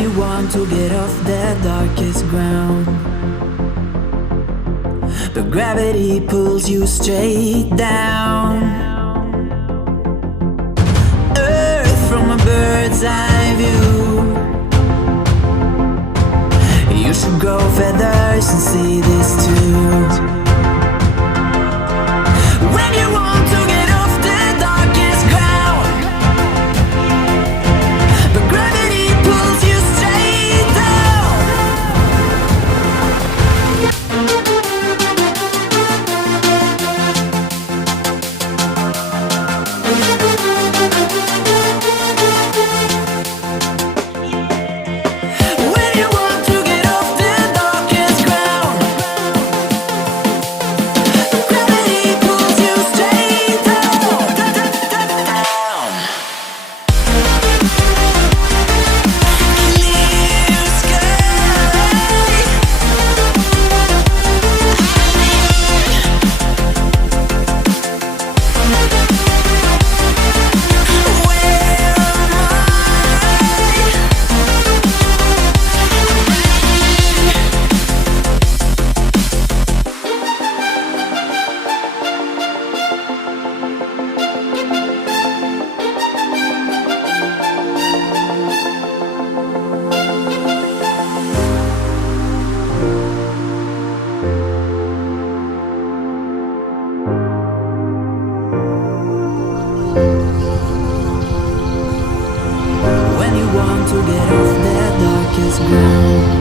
you want to get off the darkest ground, but gravity pulls you straight down. Earth from a bird's eye view. You should grow feathers and see this too. When you want to get off the darkest ground, but gravity pulls you straight down. When you want to get off the darkest ground, but gravity pulls you straight down. Clear sky. Where am When you want to get off the darkest ground,